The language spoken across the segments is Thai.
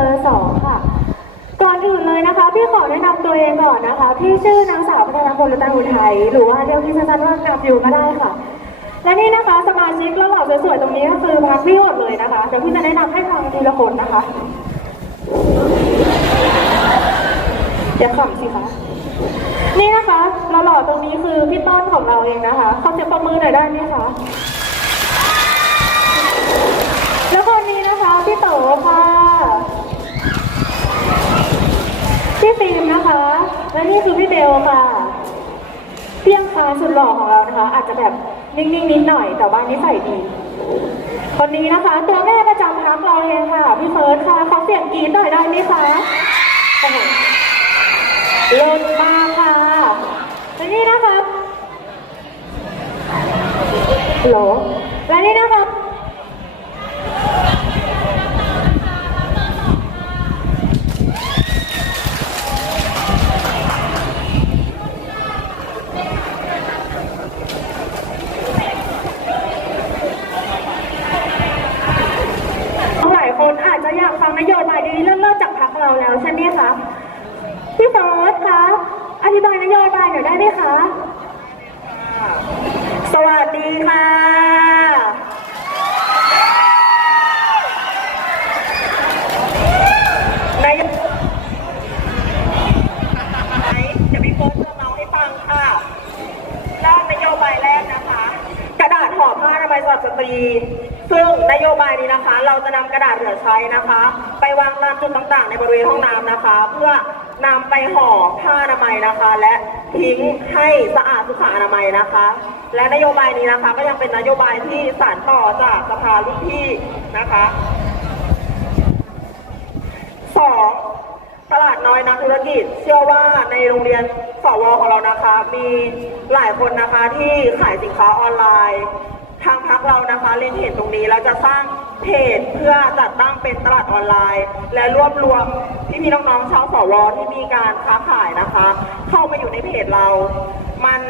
บอร์สองค่ะ ก่อนอื่นเลยนะคะ พี่ขอแนะนำตัวเองก่อนนะคะ พี่ชื่อนางสาวพัฒนาพลรัตนอุทัยหรือว่าเรียกพี่สั้นๆว่ากับอยู่ก็ได้ค่ะ และนี่นะคะสมาชิกแล้วเหล่าสวยๆตรงนี้ก็คือพักพี่หมดเลยนะคะ เดี๋ยวพี่จะแนะนำให้ฟังทีละคนนะคะอย่าขำสิคะนี่นะคะเราหล่อตรงนี้คือพี่ต้นของเราเองนะคะขอเสียงประมือหน่อยได้ไหมคะ แล้วคนนี้นะคะพี่โตค่ะ พี่ฟิล์มนะคะ และนี่คือพี่เบลค่ะเพียงคา สุดหล่อของเรานะคะ อาจจะแบบนิ่งๆนิดหน่อย แต่ว่านิสัยดี คนนี้นะคะตัวแม่ประจำพักเราเองค่ะพี่เฟิร์สค่ะขอเสียงกรี๊ดหน่อยได้ไหมคะเลิศมากค่ะและนี่นะคะโหลและนี่นะคะ คนอาจจะอยากฟังนโยบายดีๆเริ่มๆจากพรรคเราแล้วใช่ไหมคะพี่เฟิร์สคะอธิบายนโยบายหน่อยได้ไหมคะ สวัสดีค่ะ นายเดี๋ยวพี่เฟิร์สจะเล่าให้ฟังค่ะด้านนโยบายแรกนะคะ กระดาษห่อผ้าอนามัยสำหรับสตรี ซึ่งนโยบายนี้นะคะ เราจะนำกระดาษเหลือใช้นะคะ ไปวางตามจุดต่างๆ ในบริเวณห้องน้ำนะคะ เพื่อนำไปห่อผ้าอนามัยนะคะ และทิ้งให้สะอาดสุขอนามัยนะคะ และนโยบายนี้นะคะก็ยังเป็นนโยบายที่สานต่อจากสภาลูกพี่นะคะสองตลาดน้อยนักธุรกิจ เชื่อว่าในโรงเรียนสวของเรานะคะ มีหลายคนนะคะที่ขายสินค้าออนไลน์ ทางพักเรา นะคะเล็งเห็นตรงนี้แล้วจะสร้างเพจเพื่อจัดตั้งเป็นตลาดออนไลน์ และรวบรวมพี่ๆน้องๆชาวสวที่มีการค้าขายนะคะ เข้ามาอยู่ในเพจเรา มัน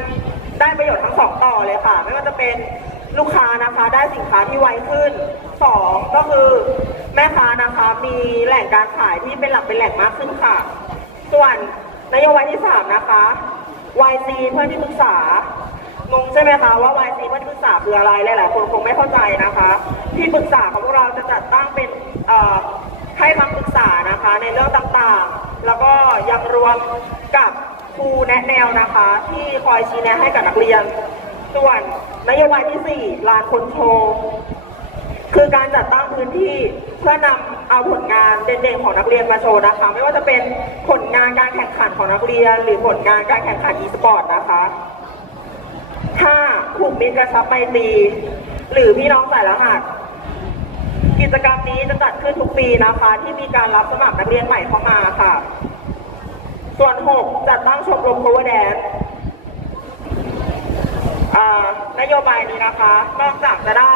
ได้ประโยชน์ทั้งสองต่อเลยค่ะ ไม่ว่าจะเป็นลูกค้านะคะได้สินค้าที่ไวขึ้นสองก็คือแม่ค้านะคะมีแหล่งการขายที่เป็นหลักเป็นแหล่งมากขึ้นค่ะ ส่วนนโยบายที่สามนะคะ YC เพื่อนที่ปรึกษา งงใช่ไหมคะว่า YC เพื่อนปรึกษาคืออะไรหลายๆคนคงไม่เข้าใจนะคะ ที่ปรึกษาของพวกเราจะจัดตั้งเป็นให้คำปรึกษานะคะในเรื่องต่างๆ แล้วก็ยังรวมกับครูแนะแนวนะคะ ที่คอยชี้แนะให้กับนักเรียน ส่วนนโยบายที่สี่ลานคนโชว์คือการจัดตั้งพื้นที่เพื่อนำเอาผลงานเด่นๆของนักเรียนมาโชว์นะคะ ไม่ว่าจะเป็นผลงานการแข่งขันของนักเรียน หรือผลงานการแข่งขัน e-sport นะคะ ผูกมิตรกระชับไมตรีหรือพี่น้องสายรหัสกิจกรรมนี้จะจัดขึ้นทุกปีนะคะ ที่มีการรับสมัครนักเรียนใหม่เข้ามาค่ะ ส่วน 6 จัดตั้งชมรม cover dance อ่านโยบายนี้นะคะนอกจากจะได้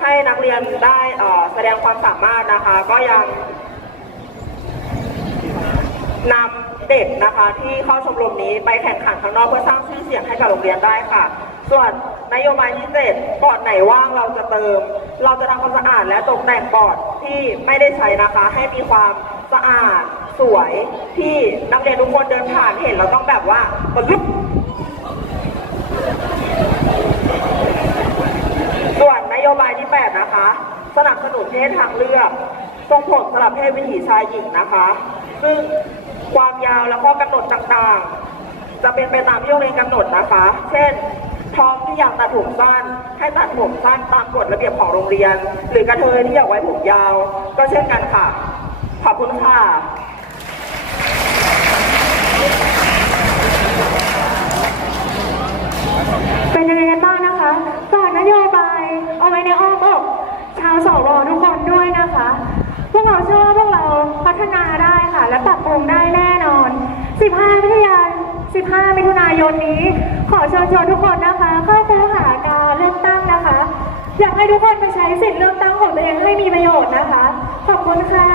ให้นักเรียนได้แสดงความสามารถนะคะ ก็ยังนำเด็กนะคะที่เข้าชมรมนี้ไปแข่งขันข้างนอกเพื่อสร้างชื่อเสียงให้กับโรงเรียนได้ค่ะ ส่วน นโยบายที่เจ็ดบอร์ดไหนว่างเราจะเติม เราจะทำความสะอาดและตกแต่งบอร์ดที่ไม่ได้ใช้นะคะ ให้มีความสะอาดสวยที่นักเรียนทุกคนเดินผ่านเห็นเราต้องแบบว่าบรรลุส่วนนโยบายที่8นะคะ สนับสนุนเพศทางเลือกส่งผลสำหรับเพศวิถีชายหญิงนะคะ ซึ่งความยาวและข้อกำหนดต่างๆ จะเป็นไปตามที่โรงเรียนกำหนดนะคะ เช่น พร้อมที่อยากตัดผมสั้นให้ตัดผมสั้นตามกฎระเบียบของโรงเรียน หรือกระเทยที่อยากไว้ผมยาว ก็เช่นกันค่ะ ขอบคุณค่ะเป็นยังไงกันบ้างนะคะฝากนโยบายเอาไว้ในอ้อมอกชาวสวทุกคนด้วยนะคะ พวกเราเชื่อว่าพวกเราพัฒนาได้ค่ะ และปรับปรุงได้แน่นอน 15 15 มิถุนายนนี้ ขอเชิญชวนทุกคนนะคะเข้าคูหาการเลือกตั้งนะคะ อยากให้ทุกคนไปใช้สิทธิ์เลือกตั้งของตัวเองให้มีประโยชน์นะคะ ขอบคุณค่ะ